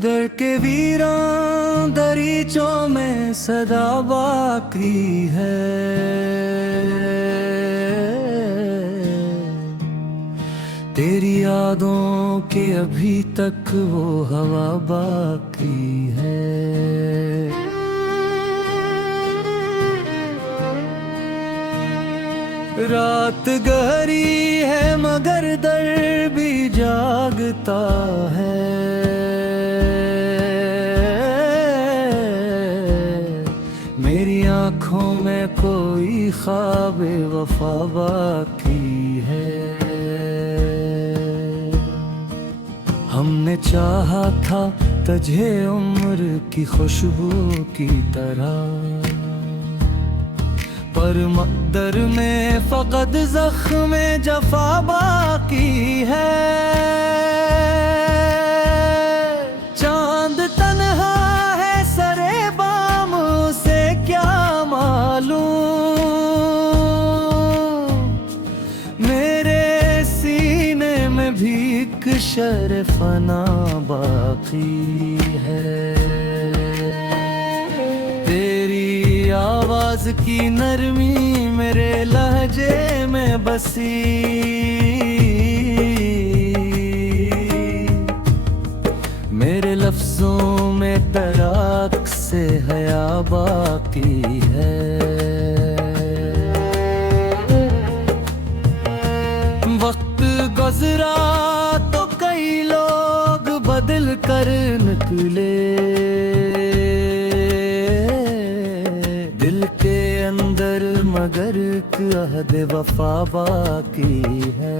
दर के वीरां दरीचों में सदा बाकी है। तेरी यादों के अभी तक वो हवा बाकी है। रात गहरी है मगर दर भी जागता है। मेरी आँखों में कोई ख्वाब वफा बाकी है। हमने चाहा था तुझे उम्र की खुशबू की तरह, पर मक़दर में फ़क़त ज़ख्म जफ़ा बाकी है। चांद तन्हा है सरे बाम से क्या मालूम, मेरे सीने में भी एक शर फना बाकी है। तेरी आवाज की नरमी मेरे लहजे में बसी, मेरे लफ्जों में तराक से हया बाकी है। वक्त गुजरा तो कई लोग बदल कर निकले, दिल के अंदर मगर एक अहद वफा बाकी है।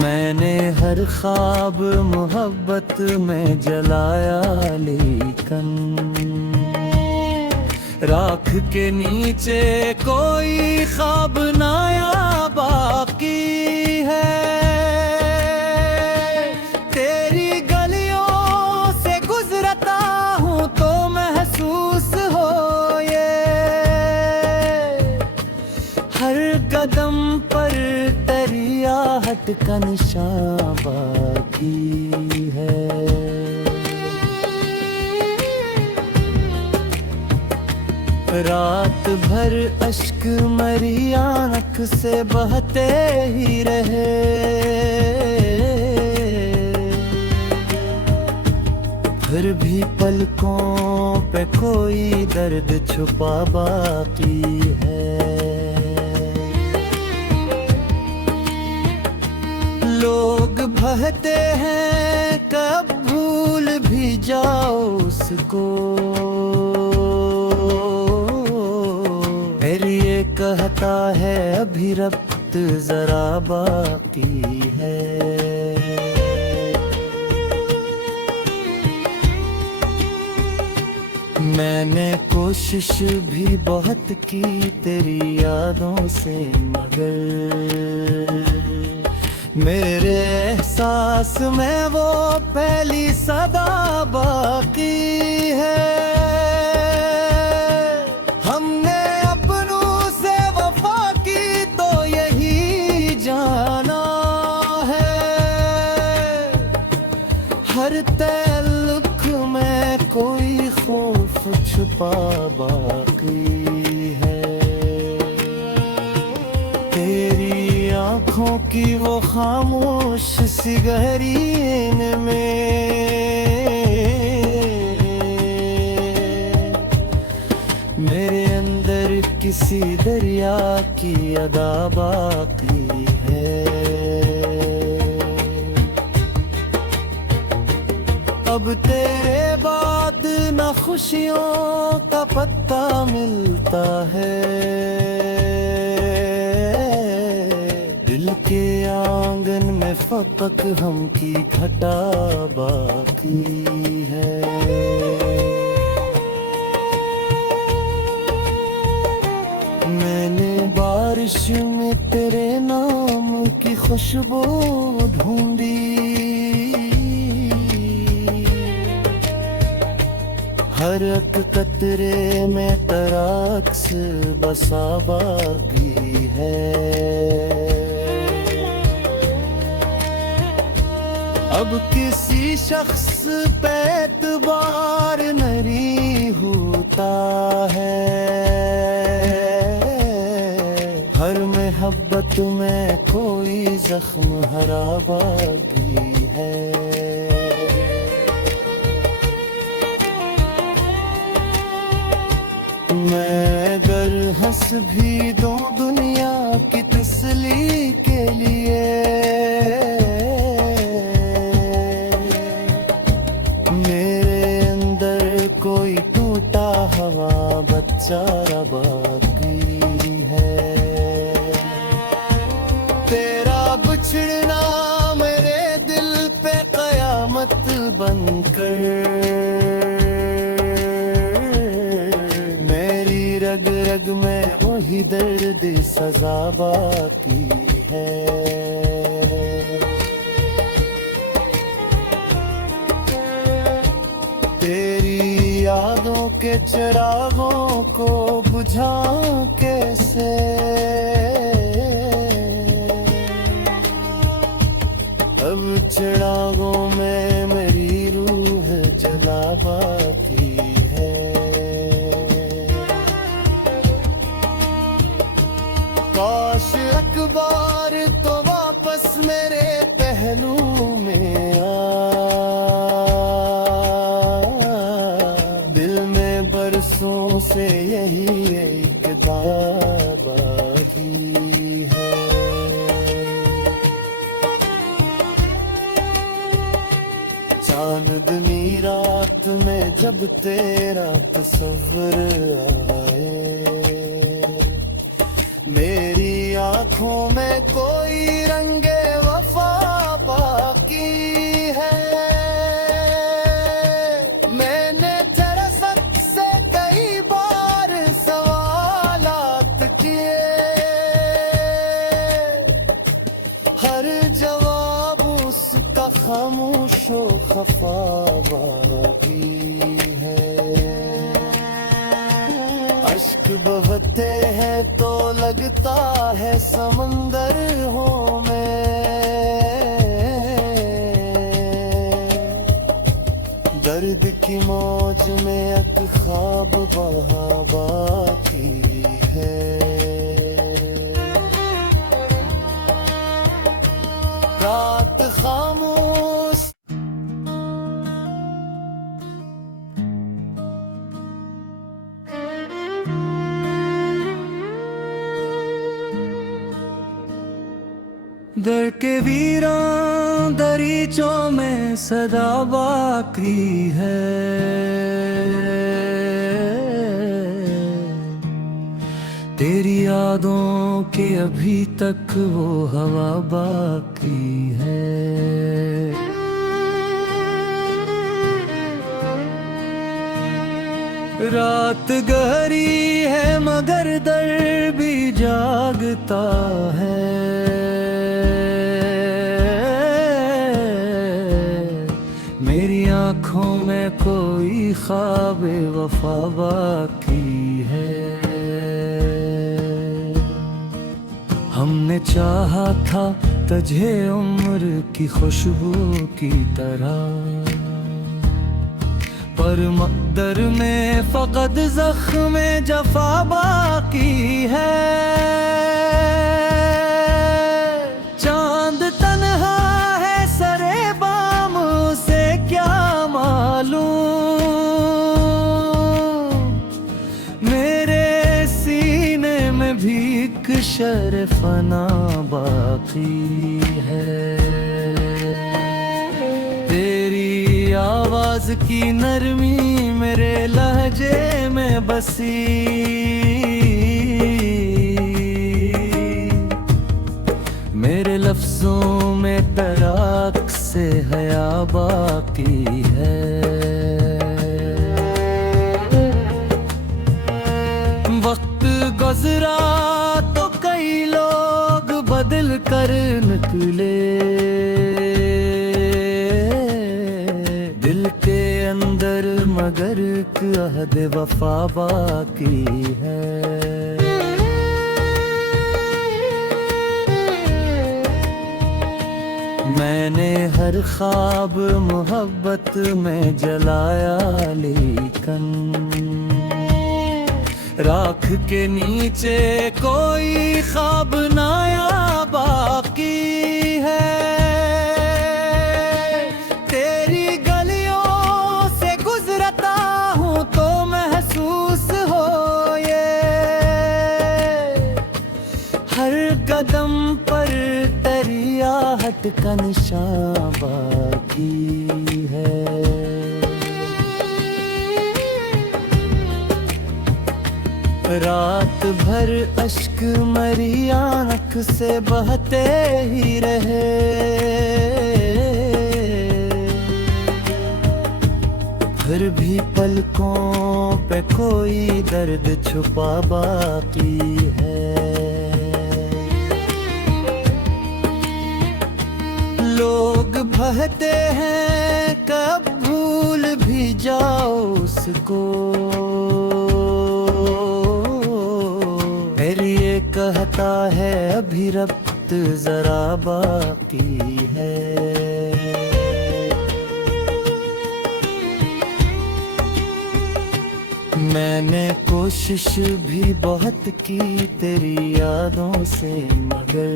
मैंने हर ख्वाब मोहब्बत में जलाया, लेकिन राख के नीचे कोई ख्वाब नाया बाकी है। तेरी गलियों से गुजरता हूँ तो महसूस हो ये, हर कदम पर तेरी आहट का निशान बाकी है। रात भर अश्क मरी आँख से बहते ही रहे, फिर भी पलकों पे कोई दर्द छुपा बाकी है। लोग बहते हैं कब भूल भी जाओ उसको, कहता है अभी रब्त जरा बाकी है। मैंने कोशिश भी बहुत की तेरी यादों से, मगर मेरे एहसास में वो पहली सदा बाकी है। हर तल्ख में कोई खौफ छुपा बाकी है। तेरी आँखों की वो खामोश सी गहरी नींद में मेरे अंदर किसी दरिया की अदा बाकी है। अब तेरे बाद न खुशियों का पत्ता मिलता है, दिल के आंगन में फकक हम की घटा बाकी है। मैंने बारिश में तेरे नाम की खुशबू ढूंढी, हर एक कतरे में तराक्स बसा बाकी है। अब किसी शख्स पे एतबार नहीं होता है, हर मोहब्बत में कोई जख्म हरा बाकी है। मैं अगर हंस भी दूं दुनिया की तसल्ली के लिए, मेरे अंदर कोई टूटा हुआ बच्चा बाकी है। तेरा बिछड़ना मेरे दिल पे कयामत बनकर, रग रग में वही दर्द सजा बाकी है। तेरी यादों के चिरागों को बुझाऊं कैसे, अब चिरागों में मेरी रूह जला बाकी है। काश अखबार तो वापस मेरे पहलू में दिल में बरसों से यही एक बाकी है। चांदनी रात में जब तेरा तस्वीर आए, मेरी आँखों में कोई रंगे वफा बाकी है। मैंने तेरे सच से कई बार सवालात किए, हर जवाब उसका खामोशो खफा बाकी है। अश्क बहते हैं तो लगता है समंदर हो में, दर्द की मौज में एक ख्वाब बहा बाकी है। रात खामोश दर के वीरान दरीचों में सदा बाकी है। तेरी यादों के अभी तक वो हवा बाकी है। रात गहरी है मगर दर भी जागता है। मेरी आँखों में कोई ख्वाब वफा बाकी है। हमने चाहा था तुझे उम्र की खुशबू की तरह, पर मक़दर में फ़क़त ज़ख्म जफ़ा बाकी है। चांद तन्हा है सरे बाम से क्या मालूम, मेरे सीने में भी एक शर्फ़ना बाकी है। तेरी आवाज़ की नरमी मेरे लहजे में बसी, मेरे लफ्ज़ों में तराक से हया बाकी है। वक्त गुज़रा तो कई लोग बदल कर निकले, मगर एक अहद वफा बाकी है। मैंने हर ख्वाब मोहब्बत में जलाया, लेकिन राख के नीचे कोई ख्वाब नाया बाकी है। तेरी गलियों से गुजरता हूँ तो महसूस हो ये, हर कदम पर तेरी आहट का निशान बाकी है। रात भर अश्क मेरी आँख से बहते ही रहे, फिर भी पलकों पे कोई दर्द छुपा बाकी है। लोग बहते हैं कब भूल भी जाओ उसको, मेरी ये कहता है अभी रब्त जरा बाकी है। मैंने कोशिश भी बहुत की तेरी यादों से, मगर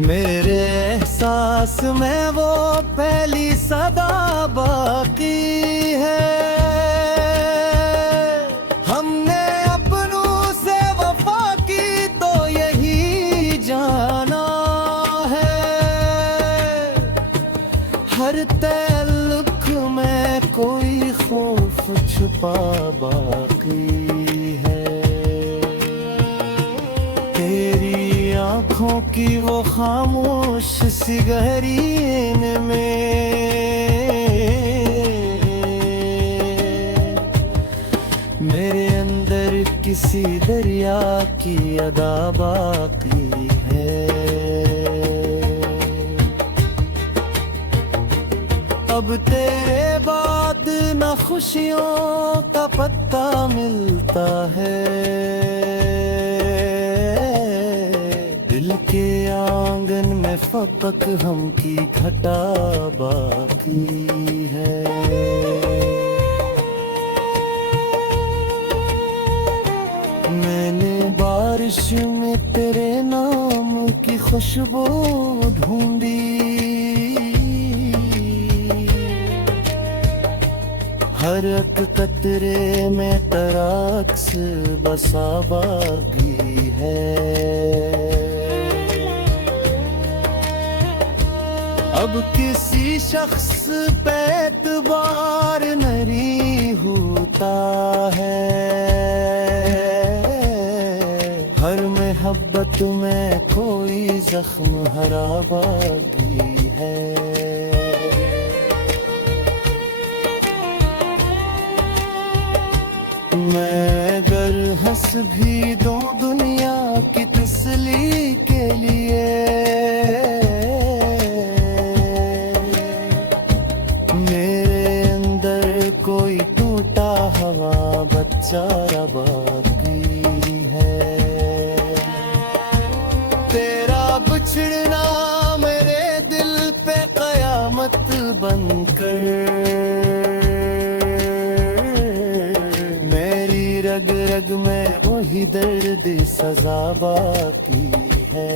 मेरे एहसास में वो पहली सदा बाकी है। हमने अपनों से वफा की तो यही जाना है, हर ताल्लुक में कोई खौफ छुपा बाकी है। तेरी आँखों की वो खामोश सी गहरी नींद में मेरे अंदर किसी दरिया की अदा बाकी है। अब तेरे बाद न खुशियों का पत्ता मिलता है, दिल के आंगन में फपक हम की घटा बाकी है। मैंने बारिश में तेरे नाम की खुशबू ढूंढी, हर एक कतरे में तराक्स बसा बागी है। अब किसी शख्स पे एतबार नहीं होता है, हर मोहब्बत में कोई जख्म हरा बागी है। मैं अगर हंस भी दूं दुनिया की तसल्ली के लिए, मेरे अंदर कोई टूटा हवा बच्चा बाकी है। तेरा बिछड़ना मेरे दिल पे कयामत बनकर रग रग में वही दर्द सजा बाकी है।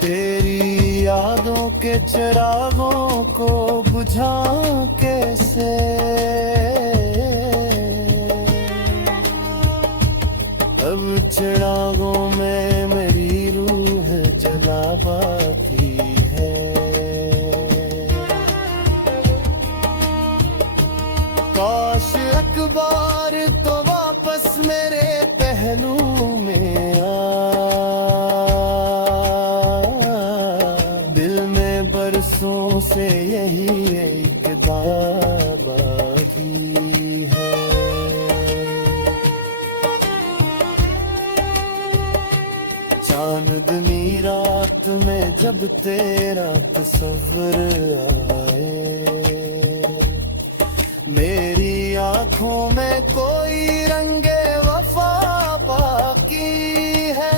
तेरी यादों के चिरागों को बुझा कैसे, अब चिरागों में मेरी रूह जला बाकी है। काश अखबार तो वापस मेरे पहलू में दिल में बरसों से यही एक बाकी है। चांदनी रात में जब तेरा तस्वीर आए, मेरी आँखों में कोई रंगे वफा है।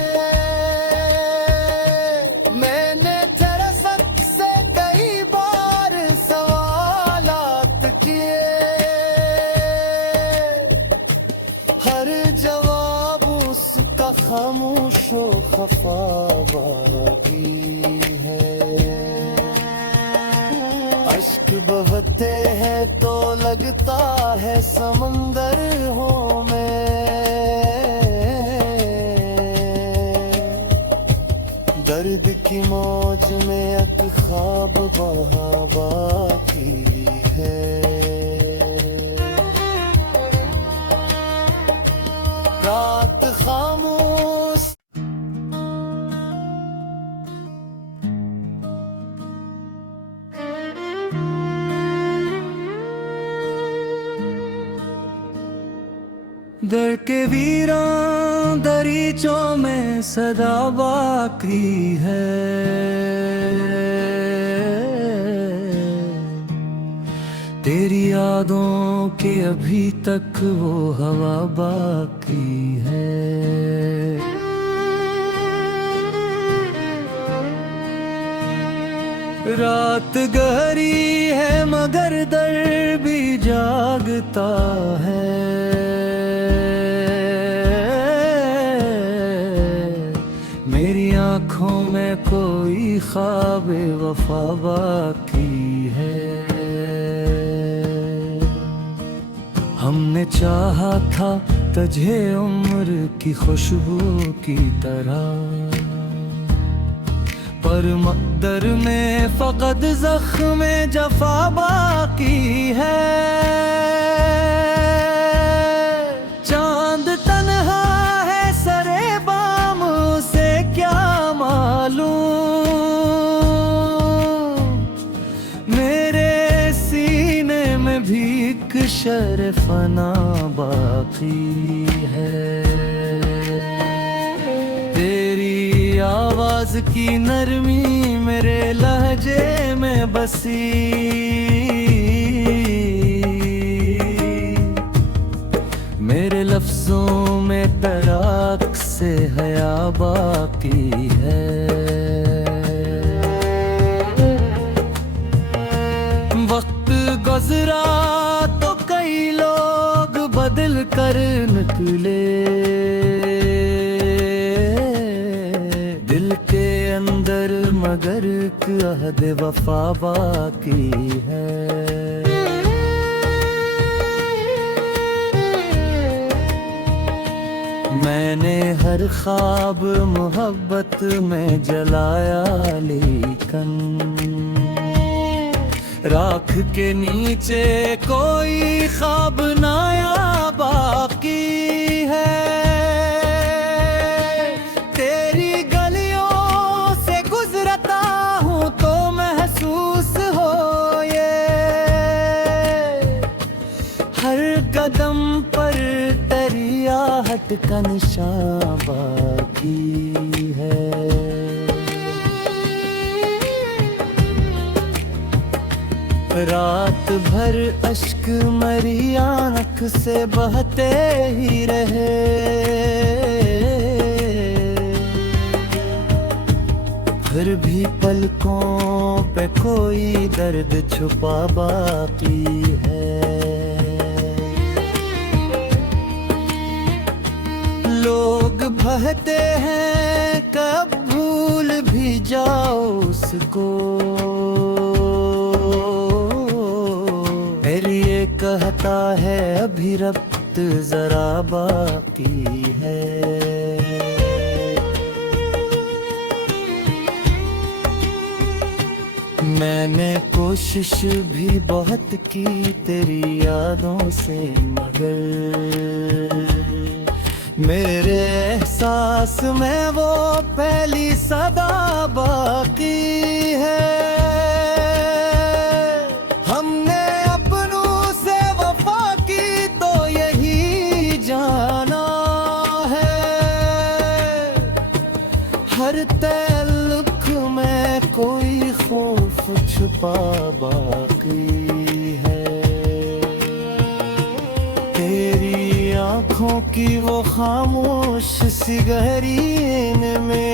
मैंने तेरे से कई बार सवालात किए, हर जवाब उसका खामोशो खफा बाकी है। अश्क बहते हैं तो लगता है समंदर हूँ मैं, दर्द की मौज में एक ख्वाब बहा बाकी है। रात खामोश दर के वीरां दरीचों में सदा बाकी है। तेरी यादों के अभी तक वो हवा बाकी है। रात गहरी है मगर दर भी जागता है। मेरी आँखों में कोई ख्वाब वफा बाकी है। हमने चाहा था तुझे उम्र की खुशबू की तरह, पर मक़दर में फ़क़त ज़ख्म जफ़ा बाकी है। चांद तन्हा है सरे बाम से क्या मालूम, मेरे सीने में भी एक शर्फ़ना बाकी है। तेरी आवाज़ की नरमी मेरे लहजे में बसी, मेरे लफ्ज़ों में तराक से हया बाकी है। वक्त गुज़रा तो कई लोग बदल कर निकले, दिल के अंदर मगर एक अहद वफा बाकी है। मैंने हर ख्वाब मोहब्बत में जलाया, लेकिन राख के नीचे कोई ख्वाब नाया बाकी है। तेरी गलियों से गुजरता हूँ तो महसूस हो ये, हर कदम पर तेरी आहट का निशान बाकी है। रात भर अश्क मेरी आँख से बहते ही रहे, फिर भी पलकों पे कोई दर्द छुपा बाकी है। लोग बहते हैं कब भूल भी जाओ उसको, कहता है अभी रब्त जरा बाकी है। मैंने कोशिश भी बहुत की तेरी यादों से, मगर मेरे एहसास में वो पहली सदा बाकी है। हर तल्लुक में कोई खौफ छुपा बाकी है। तेरी आँखों आँखों की वो खामोश सी गहरी नींद में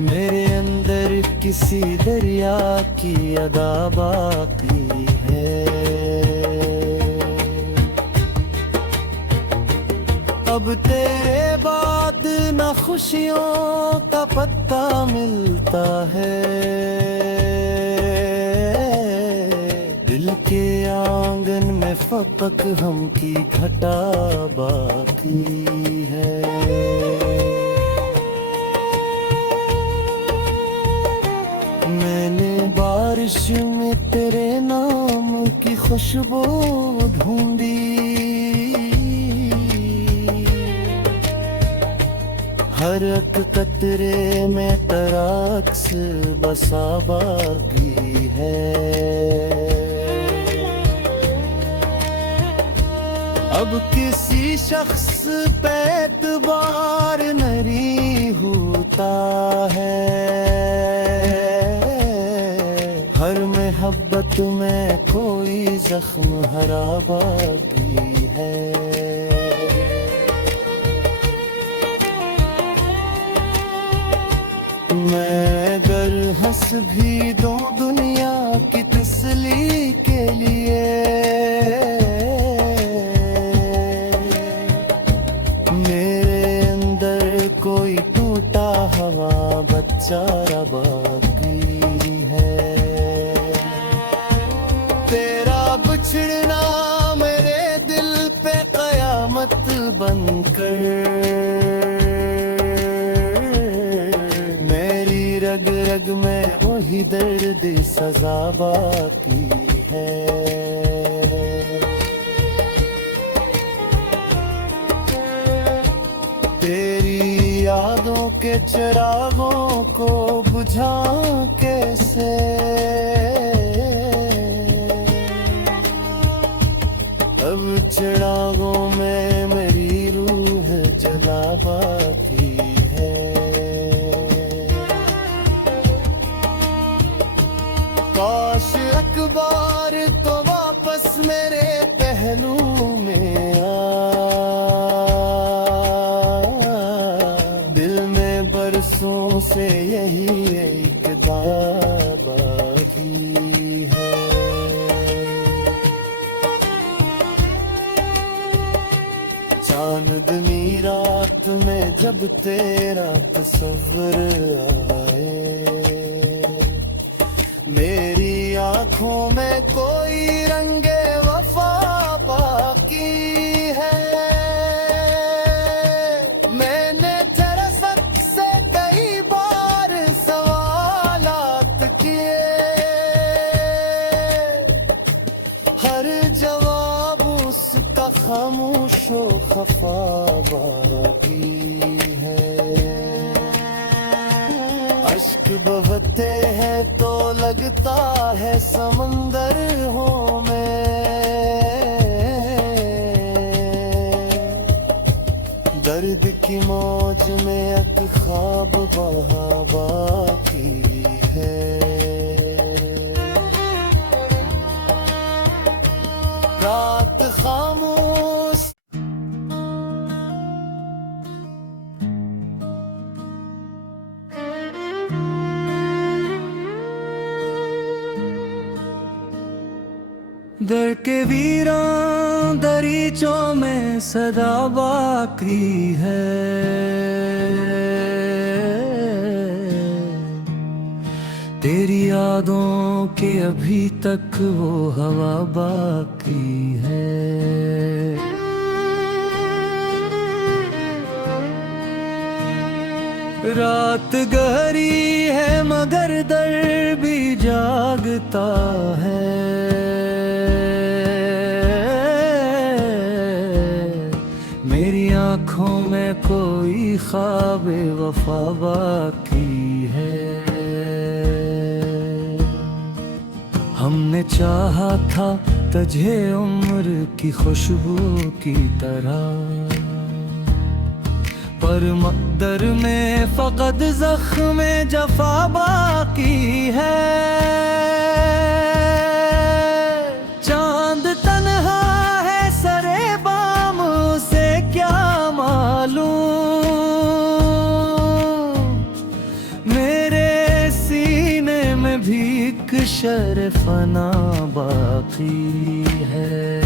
मेरे अंदर किसी दरिया की अदा बाकी है। अब तेरे बाद न खुशियों का पत्ता मिलता है, दिल के आंगन में फपक हम की घटा बाकी है। मैंने बारिश में तेरे नाम की खुशबू ढूंढी, हर एक कतरे में तराक्स बसा बागी है। अब किसी शख्स पे एतबार नहीं होता है, हर मोहब्बत में कोई जख्म हरा बागी है। मैं अगर हंस भी दूं दुनिया की तसल्ली के लिए, मेरे अंदर कोई टूटा हवा बच्चा बाकी है। तेरा बिछड़ना मेरे दिल पे कयामत बनकर रग रग में वही दर्द सजा बाकी है। तेरी यादों के चिरागों को बुझा कैसे, अब चिरागों में मेरी रूह जला बाकी है। काश अखबार तो वापस मेरे पहलू में दिल में बरसों से यही एक बाकी है। चांदनी रात में जब तेरा तस्वीर आए, मेरी आँखों में कोई रंगे वफा बाकी है। मैंने तेरे से कई बार सवालात किए, हर जवाब उसका खामोशो खफा बाकी है। अश्क बहते हैं तो लगता है समंदर हो मैं, दर्द की मौज में एक ख्वाब बहा बाकी है। रात खामोश दर के वीरान दरीचों में सदा बाकी है। तेरी यादों के अभी तक वो हवा बाकी है। रात गहरी है मगर दर भी जागता है, मेरी आँखों में कोई ख्वाब वफा बाकी है। हमने चाहा था तुझे उम्र की खुशबू की तरह, पर मक़दर में फ़क़त ज़ख्म जफ़ा बाकी है। महशर फना बाकी है।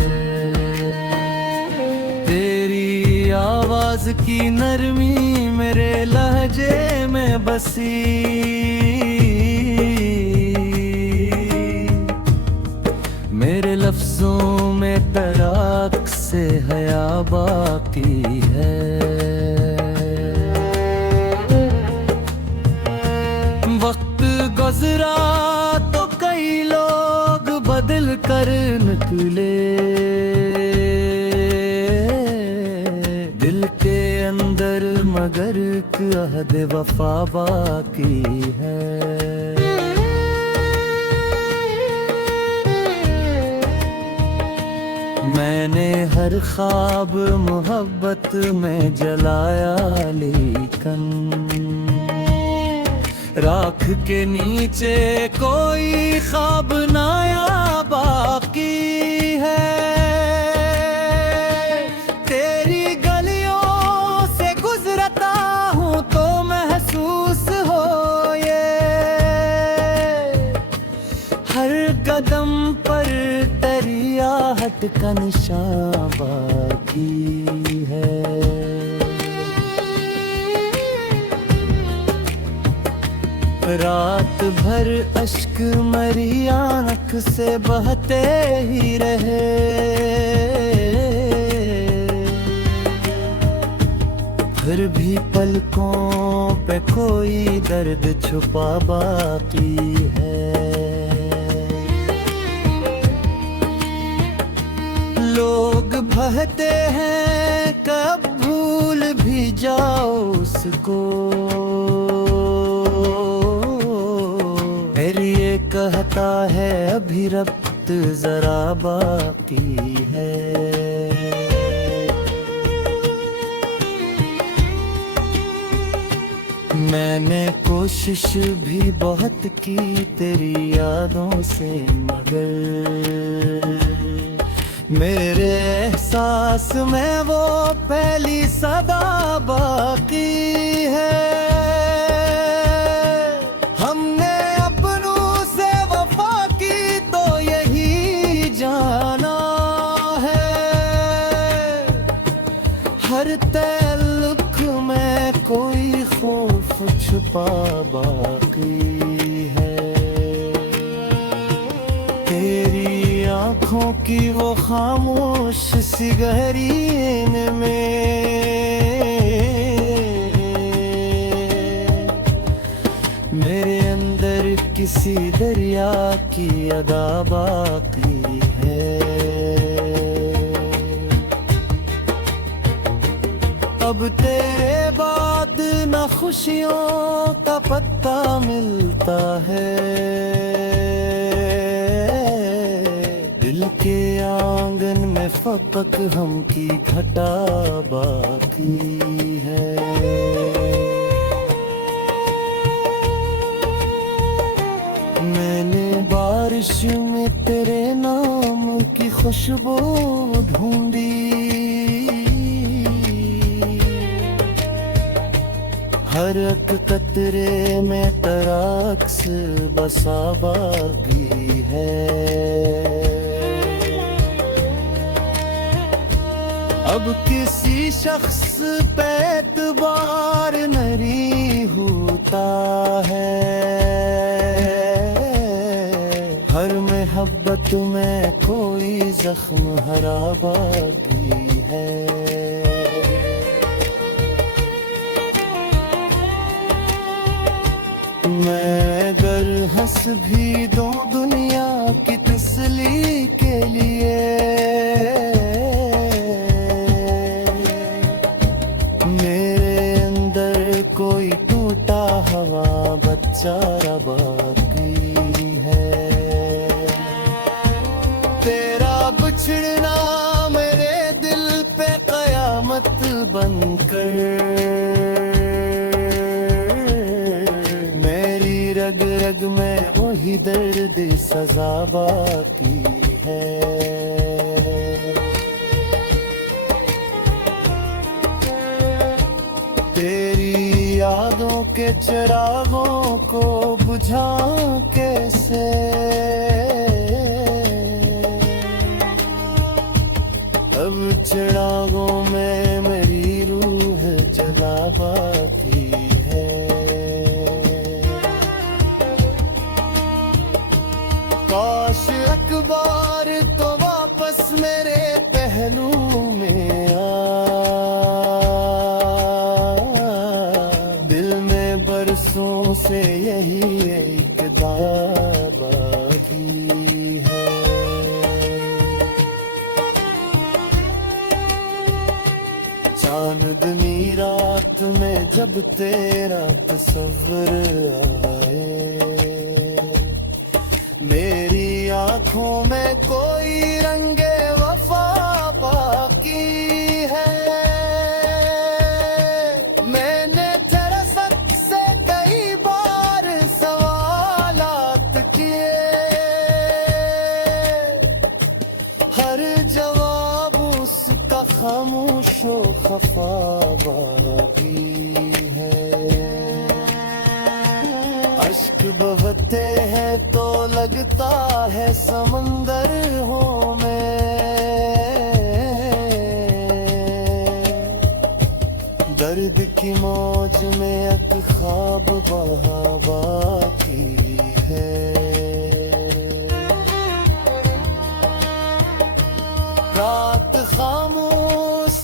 तेरी आवाज की नरमी मेरे लहजे में बसी, मेरे लफ्जों में तराक से हया बाकी है। वक्त गुजरा तो कई लोग बदल कर निकले, दिल के अंदर मगर एक अहद वफा बाकी है। मैंने हर ख्वाब मोहब्बत में जलाया, लेकिन राख के नीचे कोई ख्वाब नया बाकी है। तेरी गलियों से गुजरता हूँ तो महसूस हो ये, हर कदम पर तेरी आहट का निशान बाकी है। रात भर अश्क मेरी आँख से बहते ही रहे, फिर भी पलकों पे कोई दर्द छुपा बाकी है। लोग बहते हैं कब भूल भी जाओ उसको, मेरी ये कहता है अभी रब्त जरा बाकी है। मैंने कोशिश भी बहुत की तेरी यादों से, मगर मेरे एहसास में वो पहली सदा बाकी है। हमने अपनों से वफा की तो यही जाना है, हर ताल्लुक में कोई खौफ छुपा बाकी है। तेरी आँखों की वो खामोश सी गहरी नींद में मेरे अंदर किसी दरिया की अदा बाकी है। अब तेरे बाद न खुशियों का पत्ता मिलता है, दिल के आंगन में फपक हम की घटा बाकी है। मैंने बारिश में तेरे नाम की खुशबू ढूंढी, हर एक कतरे में तराक्स बसा बाकी है। अब किसी शख्स पे एतबार नहीं होता है, हर मोहब्बत में कोई जख्म हरा बाकी है। मैं अगर हंस भी दूं दुनिया की तसल्ली के लिए, मेरे अंदर कोई टूटा हवा बच्चा बाकी है। तेरा बिछड़ना मेरे दिल पे कयामत बनकर रग रग में वही दर्द सजा बाकी है। तेरी यादों के चिरागों को बुझा कैसे। अब चिरागों में मेरी रूह जला बाती है। काश अखबार तो वापस मेरे पहलू में दिल में बरसों से यही एक बाकी है। चांदनी रात में जब तेरा तस्वीर आए, मेरी आंखों में कोई रंगे वफा बाकी है। मैंने तेरे सच से कई बार सवालात किए, हर जवाब उसका खामोशो खफा बाकी है। अश्क बहते हैं तो लगता है समंदर हो मैं, दर्द की मौज में एक ख्वाब बहा बाकी है। रात खामोश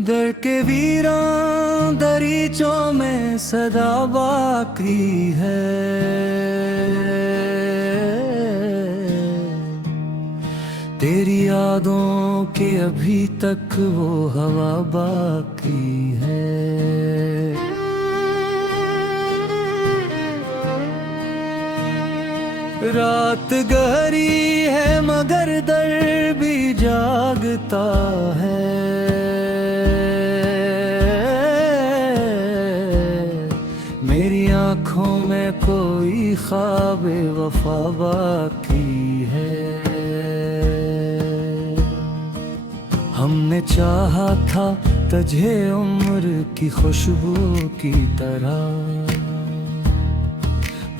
दर के वीरान दरीचों में सदा बाकी है। तेरी यादों के अभी तक वो हवा बाकी है। रात गहरी है मगर दर भी जागता है। मेरी आँखों में कोई ख्वाब वफा बाकी है। हमने चाहा था तुझे उम्र की खुशबू की तरह,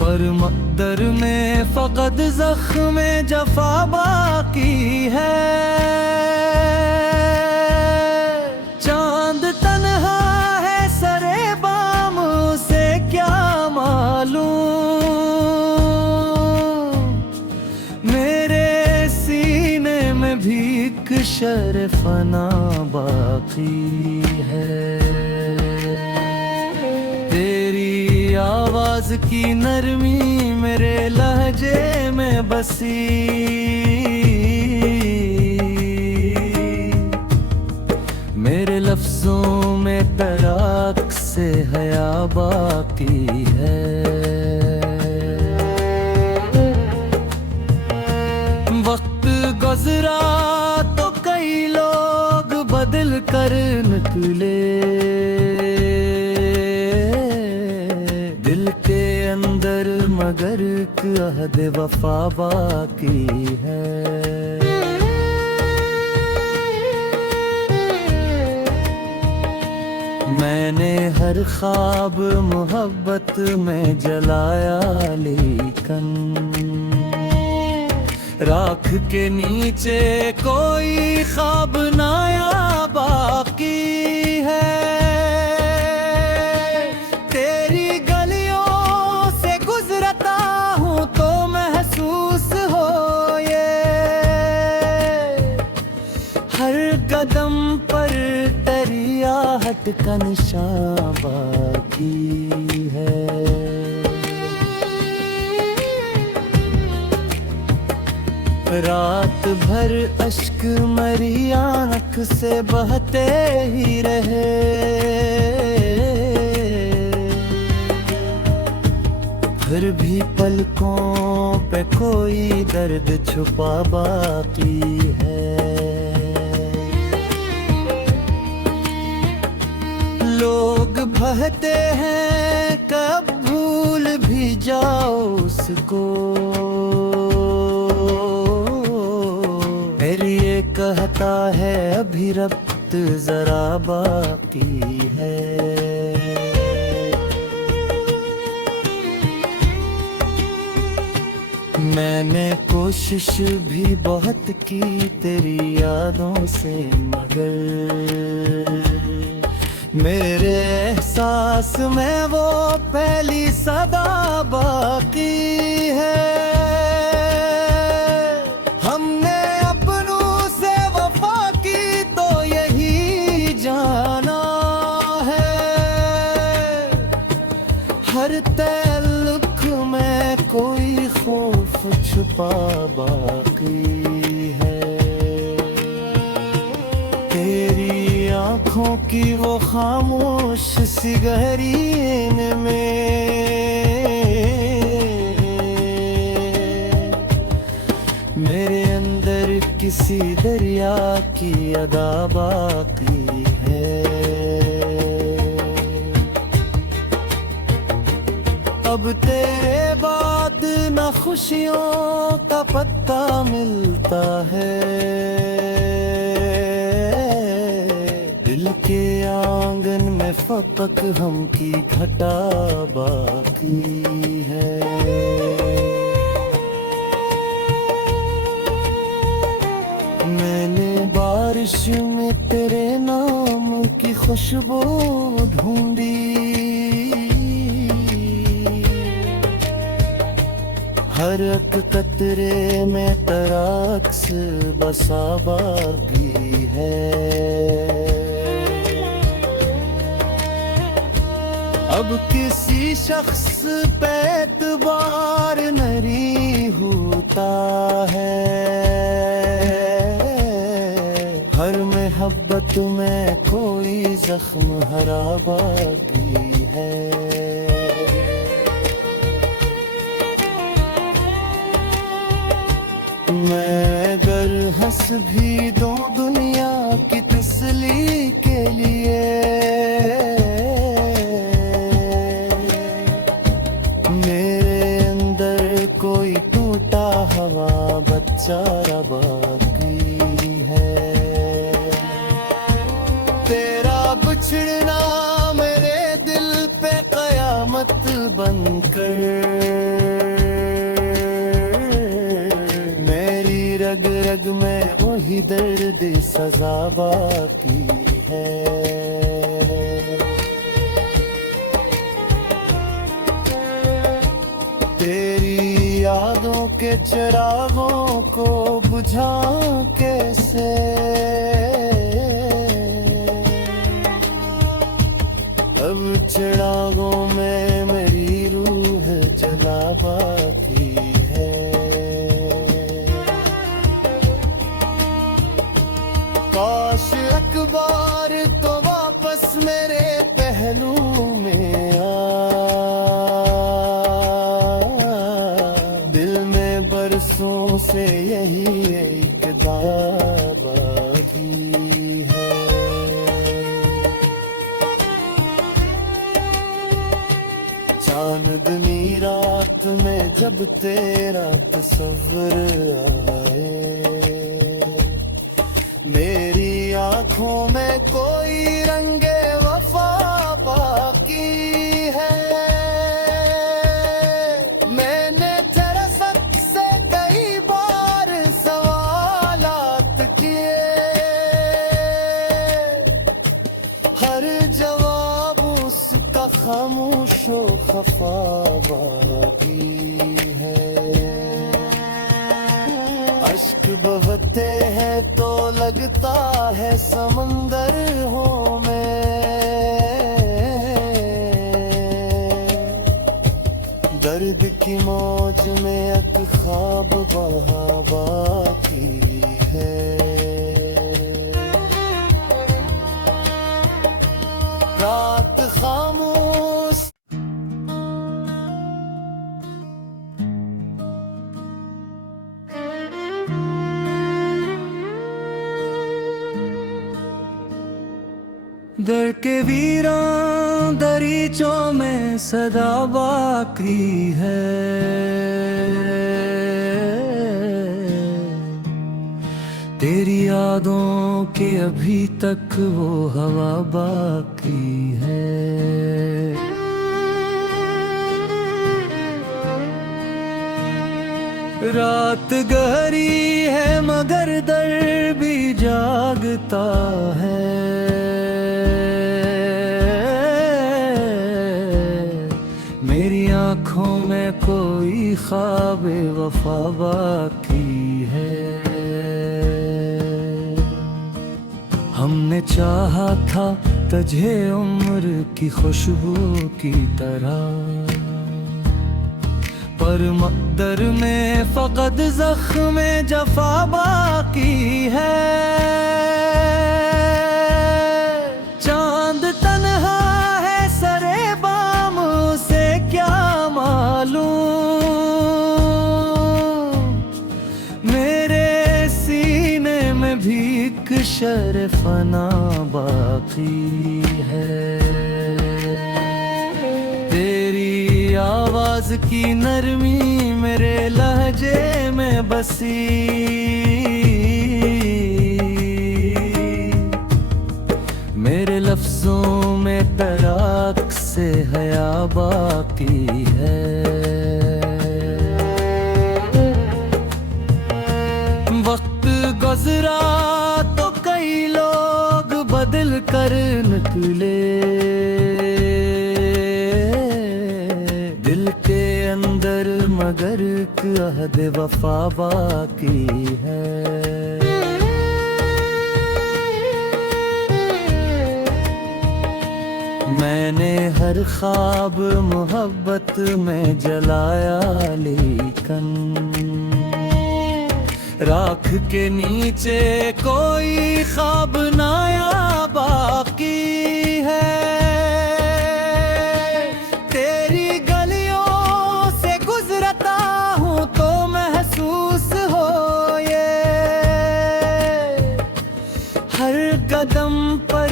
पर मक़दर में फ़क़त ज़ख्म जफ़ा बाकी है। चांद तन्हा है सरे बाम से क्या मालूम, मेरे सीने में भी एक शर्फ़ना बाकी है। तेरी आवाज़ की नरमी मेरे लहजे में बसी, मेरे लफ्ज़ों में तराक से हया बाकी है। वक्त गुज़रा तो कई लोग बदल कर निकले, दिल के अंदर मगर एक अहद वफा बाकी है। मैंने हर ख्वाब मोहब्बत में जलाया, लेकिन राख के नीचे कोई ख्वाब नाया बाकी है। तेरी गलियों से गुजरता हूँ तो महसूस हो ये, हर कदम पर तेरी आहट का निशान बाकी है। रात भर अश्क मेरी आँख से बहते ही रहे, फिर भी पलकों पे कोई दर्द छुपा बाकी है। लोग बहते हैं कब भूल भूल भी जाओ उसको। मेरी ये कहता है अभी रब्त जरा बाकी है। मैंने कोशिश भी बहुत की तेरी यादों से, मगर मेरे एहसास में वो पहली सदा बाकी है। हमने अपनों से वफा की तो यही जाना है। हर ताल्लुक में कोई खौफ छुपा बाकी है। तेरी आंखों की वो खामोश सी गहरी नींद में मेरे अंदर किसी दरिया की अदा बाकी है। अब तेरे बाद न खुशियों का पत्ता मिलता है। दिल के आंगन में फपक हम की घटा बाकी है। मैंने बारिश में तेरे नाम की खुशबू ढूंढी। हर एक कतरे में तराक्स बसा बागी है। अब किसी शख्स पे एतबार नहीं होता है। हर मोहब्बत में कोई जख्म हरा बागी है। मैं अगर हंस भी दूं दुनिया की तसल्ली के लिए, मेरे अंदर कोई टूटा हवा बच्चा बाकी है। तेरा बिछड़ना मेरे दिल पे कयामत बनकर रग रग में वही दर्द सजा बाकी है। तेरी यादों के चिरागों को बुझा कैसे। अब चिरागों में मेरी रूह जला बाकी है। काश अखबार तो वापस मेरे पहलू में दिल में बरसों से यही एक बाकी है। चांदनी रात में जब तेरा तस्वीर आए, मेरी आंखों में कोई रंगे वफा बाकी है। मैंने तेरे से कई बार सवालात किए, हर जवाब उसका खामोशो खफा बाकी है। अश्क बहते हैं तो लगता है समंदर हो मैं, दर्द की मौज में एक ख्वाब बहा बाकी है। रात खामोश दर के वीरान दरीचों में सदा बाकी है। तेरी यादों के अभी तक वो हवा बाकी है। रात गहरी है मगर दर भी जागता है। मेरी आँखों में कोई ख्वाब वफा बाकी है। हमने चाहा था तुझे उम्र की खुशबू की तरह, पर मक़दर में फ़क़त ज़ख्म जफ़ा बाकी है। चांद तन्हा है सरे बाम से क्या मालूम, मेरे सीने में भी एक शर्फ़ना बाकी है। तेरी आवाज़ की नरमी मेरे लहजे में बसी, मेरे लफ्ज़ों में तराक से हया बाकी है। वक्त गुज़रा तो कई लोग बदल कर निकले, मगर एक अहद वफा बाकी है। मैंने हर ख्वाब मोहब्बत में जलाया, लेकिन राख के नीचे कोई ख्वाब नाया बाकी है। कदम पर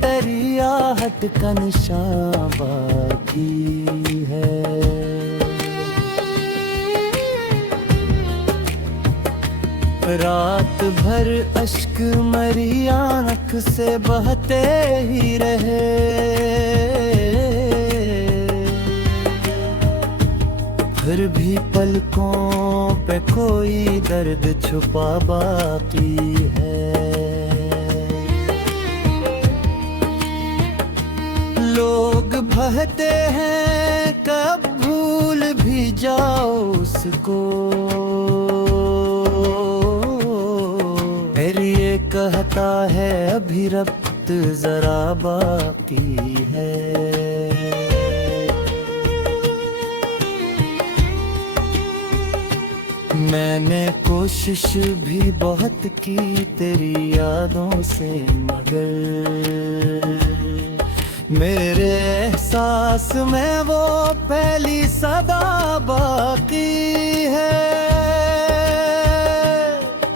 तेरी आहट का निशान बाकी है। रात भर अश्क मेरी आँख से बहते ही रहे, फिर भी पलकों पे कोई दर्द छुपा बाकी है। लोग बहते हैं कब भूल भी जाओ उसको, मेरी ये कहता है अभी रब्त जरा बाकी है। मैंने कोशिश भी बहुत की तेरी यादों से, मगर मेरे एहसास में वो पहली सदा बाकी है।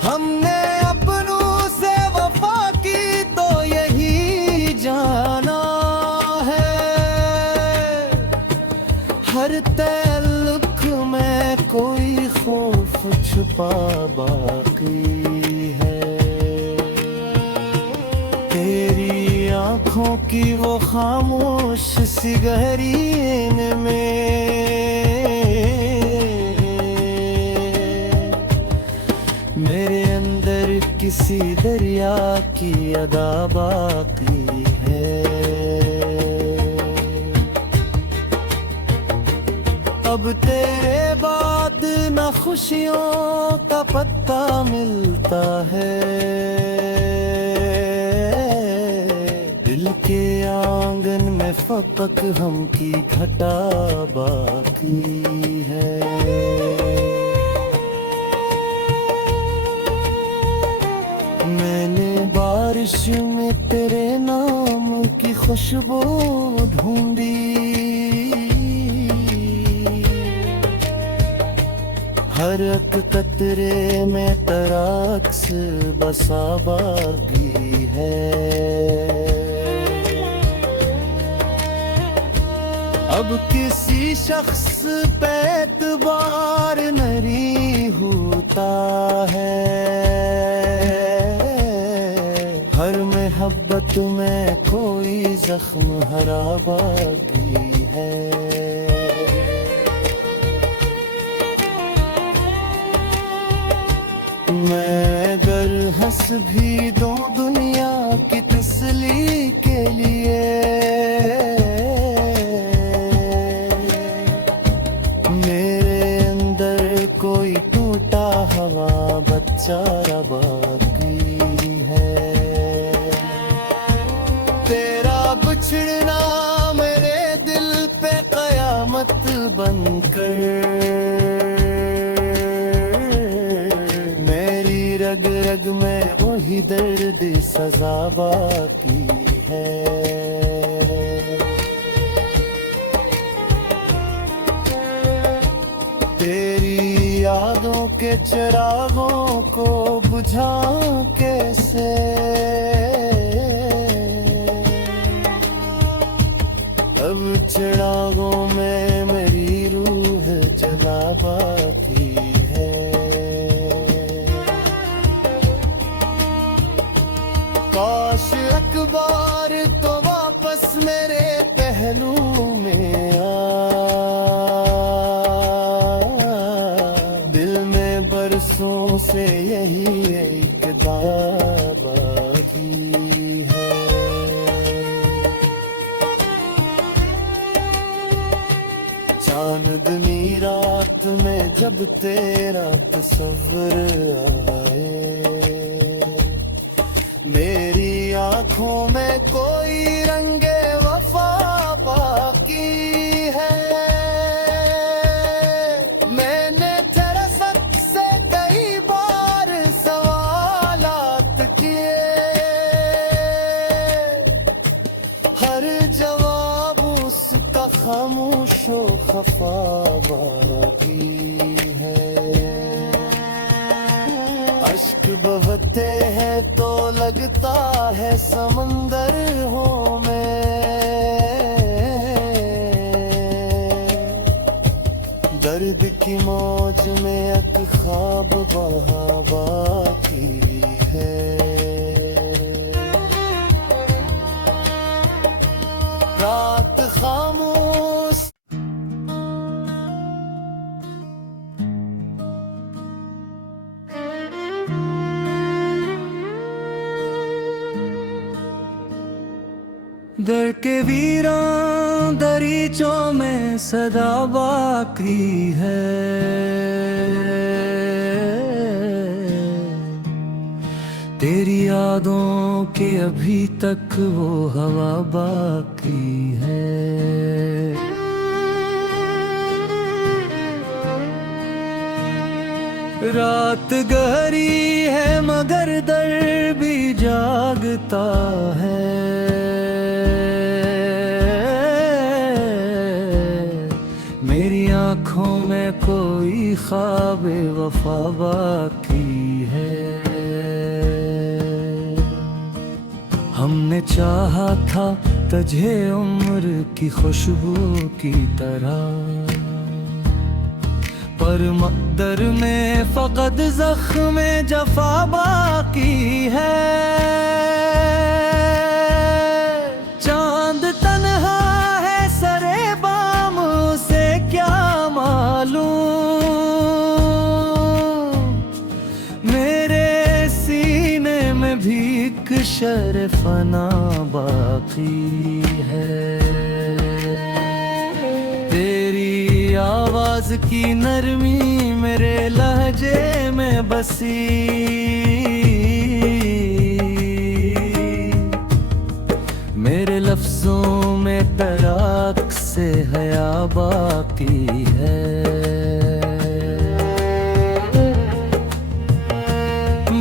हमने अपनों से वफा की तो यही जाना है, हर ताल्लुक में कोई खौफ छुपा बाकी है। तेरी आँखों की वो खामोश सी गहरी नींद में मेरे अंदर किसी दरिया की अदा बाकी है। अब तेरे बाद न खुशियों का पत्ता मिलता है, दिल के आंगन में फपक हम की घटा बाकी है। मैंने बारिश में तेरे नाम की खुशबू ढूंढी, हर एक कतरे में तराक्स बसा बागी है। अब किसी शख्स पे एतबार नहीं होता है, हर मोहब्बत में कोई जख्म हरा बाकी है। मैं अगर हंस भी दूं दुनिया की तसल्ली के लिए, मेरे अंदर कोई टूटा हवा बच्चा बाकी है। तेरा बिछड़ना मेरे दिल पे कयामत बनकर, रग रग में वही दर्द सजा बाकी है। तेरी यादों के चिरागों को बुझा कैसे, अब चिरागों में मेरी रूह जला बाकी है। काश अखबार तो वापस मेरे पहलू में दिल में बरसों से यही एक बाकी है। चांदनी रात में जब तेरा तस्वीर आए, मेरी आंखों में कोई रंगे वफा बाकी है। मैंने तेरे सच से कई बार सवालात किए, हर जवाब उसका खामोशो खफा बाकी है। अश्क बहते हैं तो लगता है समंदर हो मैं, दर्द की मौज में एक ख्वाब बहा बाकी है। रात खामोश दर के वीरान दरीचों में सदा बाकी है, तेरी यादों के अभी तक वो हवा बाकी है। रात गहरी है मगर दर भी जागता है, मेरी आँखों में कोई ख्वाब वफा बाकी है। हमने चाहा था तुझे उम्र की खुशबू की तरह, पर मक़दर में फ़क़त ज़ख्म जफ़ा बाकी है। चांद तन्हा है सरे बाम से क्या मालूम, मेरे सीने में भी एक शर्फ़ना बाकी है। तेरी आवाज़ की नरमी मेरे लहजे में बसी, मेरे लफ्ज़ों में तराक से हया बाकी है।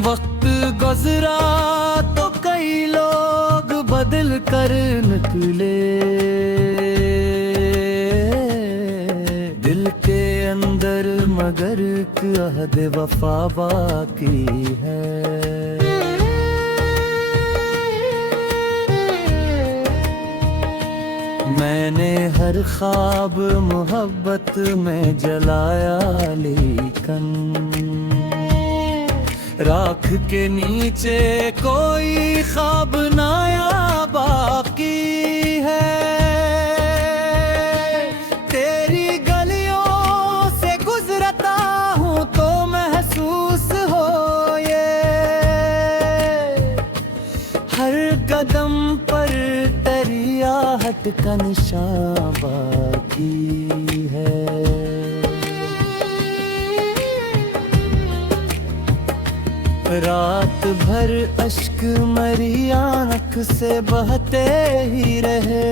वक्त गुज़रा तो कई लोग बदल कर निकले, दिल के अंदर मगर एक अहद वफा बाकी है। मैंने हर ख्वाब मोहब्बत में जलाया, लेकिन राख के नीचे कोई ख्वाब नया बाकी है। तेरी गलियों से गुजरता हूँ तो महसूस हो ये, हर कदम पर तेरी आहट का निशान बाकी है। रात भर अश्क मेरी आँख से बहते ही रहे,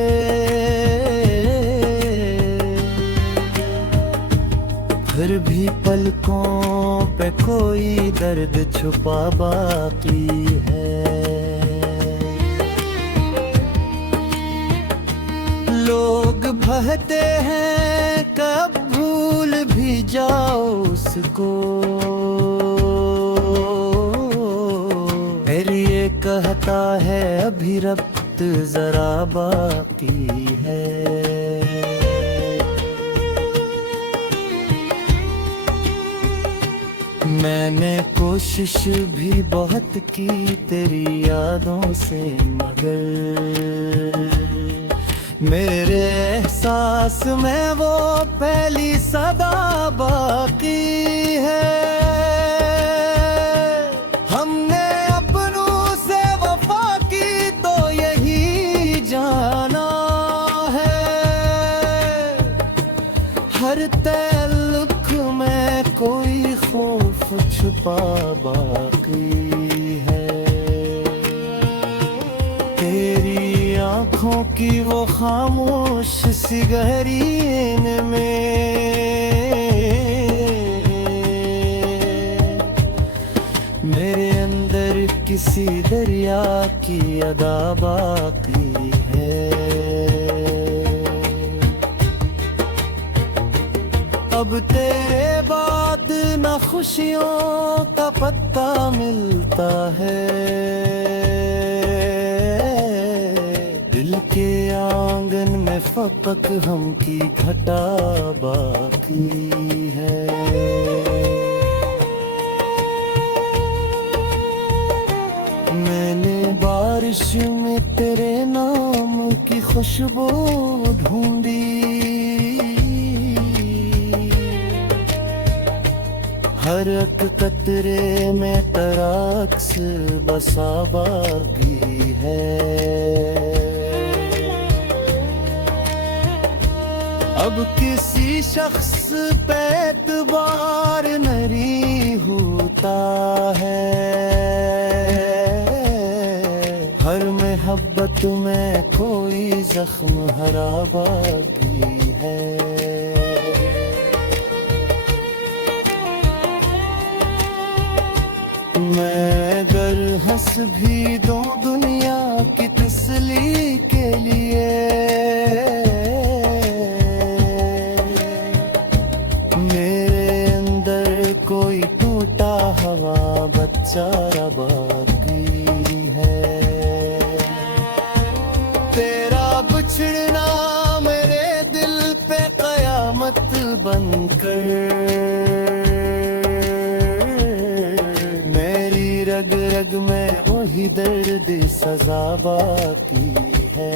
फिर भी पलकों पे कोई दर्द छुपा बाकी है। लोग बहते हैं कब भूल भी जाओ उसको, मेरी ये कहता है अभी रब्त जरा बाकी है। मैंने कोशिश भी बहुत की तेरी यादों से, मगर मेरे एहसास में वो पहली सदा बाकी है। हमने अपनों से वफा की तो यही जाना है, हर ताल्लुक में कोई खौफ छुपा बाकी है। तेरी आँखों की वो खामोश सी गहरी नींद में मेरे अंदर किसी दरिया की अदा बाकी है। अब तेरे बाद न खुशियों का पत्ता मिलता है, दिल के आंगन में फपक हम की घटा बाकी है। मैंने बारिश में तेरे नाम की खुशबू ढूंढी, हर एक कतरे में तराक्स बसा बागी है। अब किसी शख्स पे एतबार नहीं होता है, हर मोहब्बत में कोई जख्म हरा बागी है। मैं अगर हंस भी दूं दुनिया की तसल्ली के लिए, मेरे अंदर कोई टूटा हवा बच्चा बाकी है। तेरा बिछड़ना मेरे दिल पे कयामत बनकर रग रग में वही दर्द सजा बाकी है।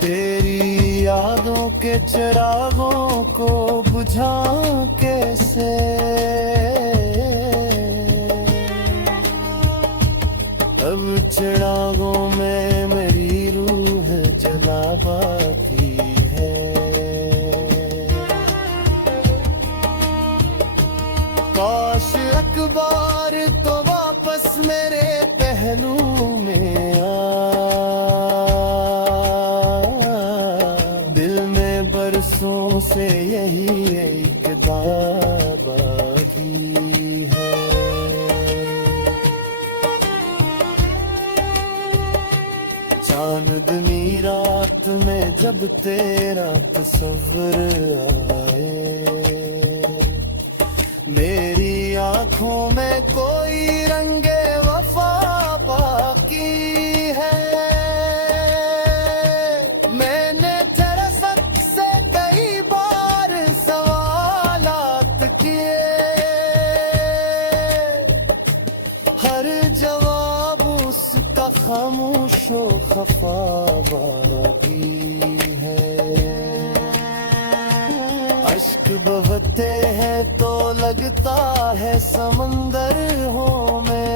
तेरी यादों के चिरागों को बुझा कैसे, अब चिरागों में मेरी रूह जला बाकी है। काश अखबार तो वापस मेरे पहलू में दिल में बरसों से यही एक बागी है। चांदनी रात में जब तेरा तस्वीर आए, मेरी आँखों में कोई रंगे वफा बाकी खामोशो खफा बाकी है। अश्क बहते हैं तो लगता है समंदर हूँ मैं,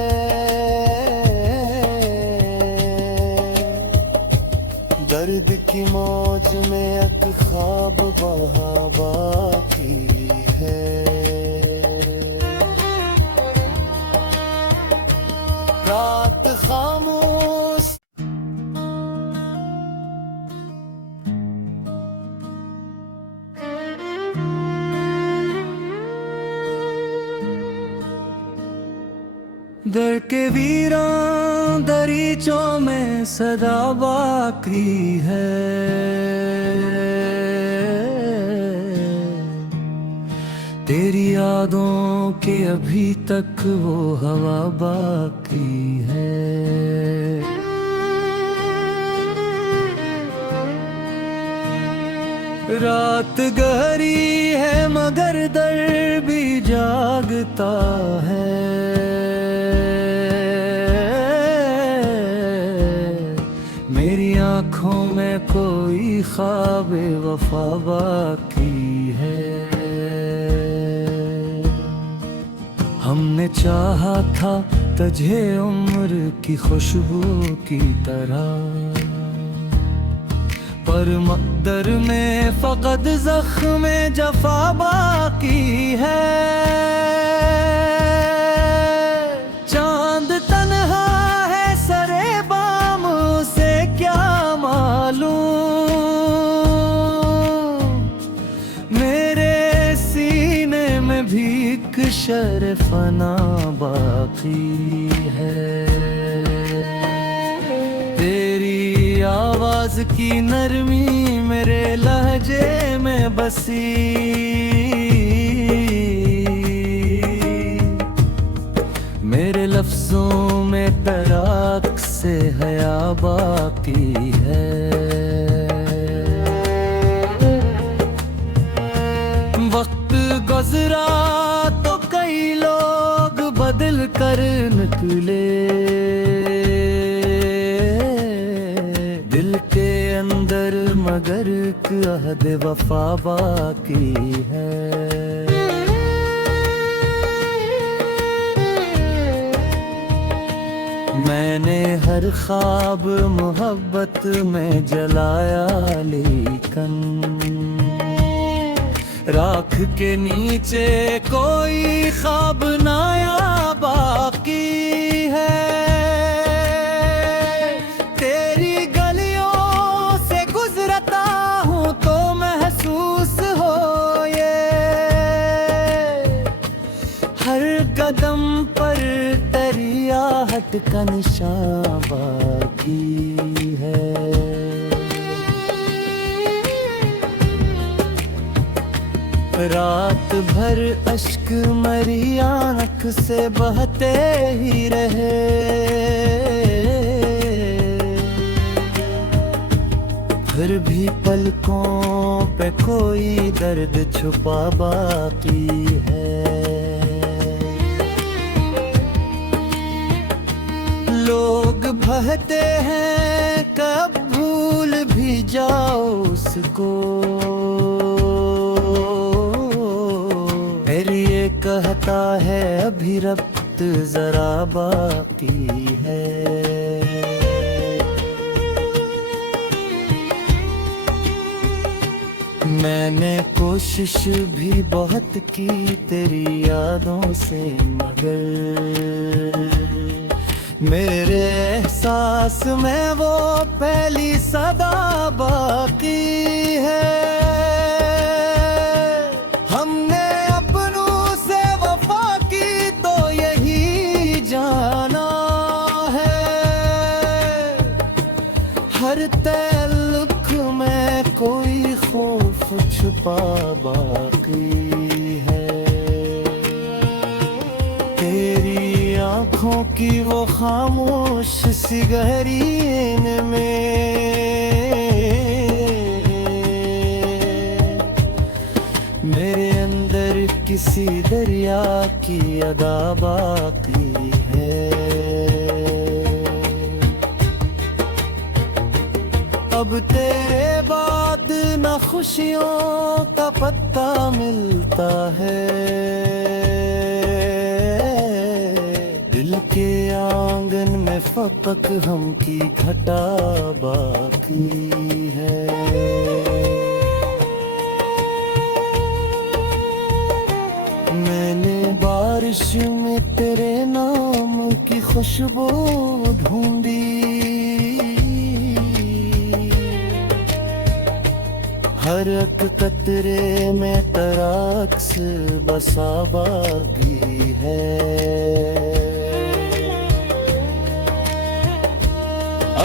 दर्द की मौज में एक ख्वाब बहा बाकी है। रात खामोश दर के वीरां दरीचों में सदा बाकी है। तेरी यादों के अभी तक वो हवा बाकी है। रात गहरी है मगर दर भी जागता है। मेरी आँखों में कोई ख्वाब वफा बाकी है। हमने चाहा था तुझे उम्र की खुशबू की तरह, पर मक़दर में फ़क़त ज़ख्म जफ़ा बाकी है। चांद तन्हा है सरे बाम से क्या मालूम, मेरे सीने में भी एक शर्फ़ना बाकी है। तेरी आवाज़ की नरमी मेरे लहजे में बसी, मेरे लफ्ज़ों में तराक से हया बाकी है। वक्त गुज़रा तो कई लोग बदल कर निकले, दिल के अंदर मगर एक अहद वफा बाकी है। मैंने हर ख्वाब मोहब्बत में जलाया, लेकिन राख के नीचे कोई ख्वाब नाया बाकी है। तेरी गलियों से गुजरता हूँ तो महसूस हो ये, हर कदम पर तेरी आहट का निशान बाकी है। रात भर अश्क मेरी आँख से बहते ही रहे, फिर भी पलकों पे कोई दर्द छुपा बाकी है। लोग बहते हैं कब भूल भी जाओ उसको, कहता है अभी रब्त जरा बाकी है। मैंने कोशिश भी बहुत की तेरी यादों से, मगर मेरे एहसास में वो पहली सदा बाकी है। हर ताल्लुक में कोई खौफ छुपा बाकी है। तेरी आँखों की वो खामोश सी गहरी नींद में मेरे अंदर किसी दरिया की अदा बाकी है। अब तेरे बाद न खुशियों का पत्ता मिलता है, दिल के आंगन में फपक हम की घटा बाकी है। मैंने बारिश में तेरे नाम की खुशबू ढूंढी, हर एक कतरे में तराक्स बसा बागी है।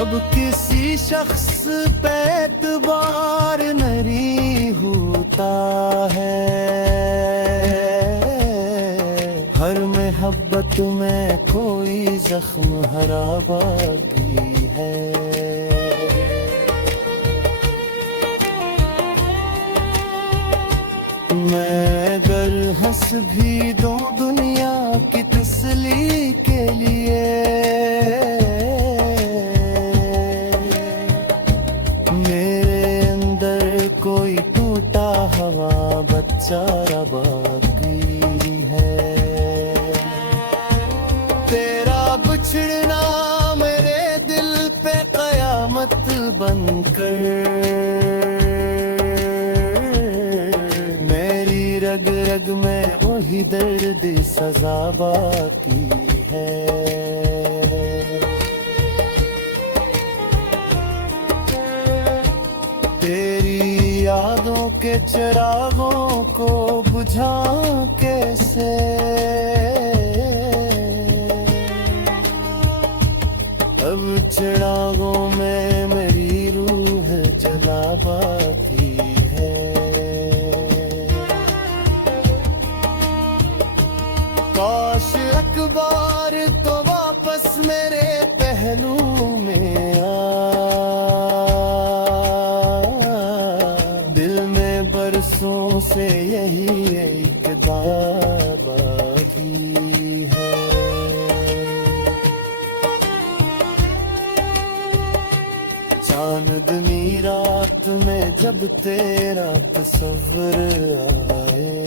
अब किसी शख्स पे एतबार नहीं होता है, हर मोहब्बत में कोई जख्म हरा बागी है। मैं अगर हंस भी दूं दुनिया की तसल्ली के लिए, मेरे अंदर कोई टूटा हवा बच्चा बाकी है। तेरा बिछड़ना मेरे दिल पे कयामत बनकर, रग रग में वही दर्द सजा बाकी है। तेरी यादों के चिरागों को बुझा कैसे, अब चिरागों में मेरी रूह जला बाकी है। काश अखबार तो वापस मेरे पहलू में दिल में बरसों से यही एक बागी है। चांदनी रात में जब तेरा तस्वीर आए,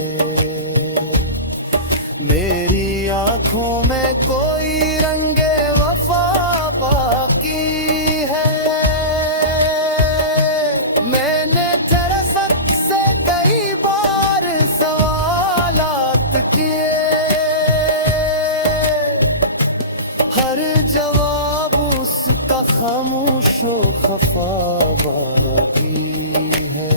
मेरी आंखों में कोई रंगे वफा बाकी है। मैंने तेरे सच से कई बार सवालात किए, हर जवाब उसका खामोशो खफा बाकी है।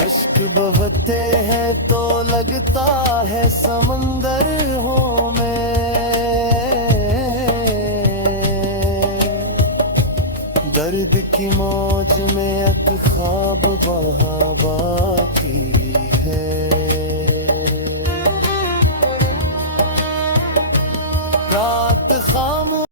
अश्क बहते हैं तो लगता है समंदर हो मैं, दर्द की मौज में एक ख्वाब बहा बाकी है। रात खामोश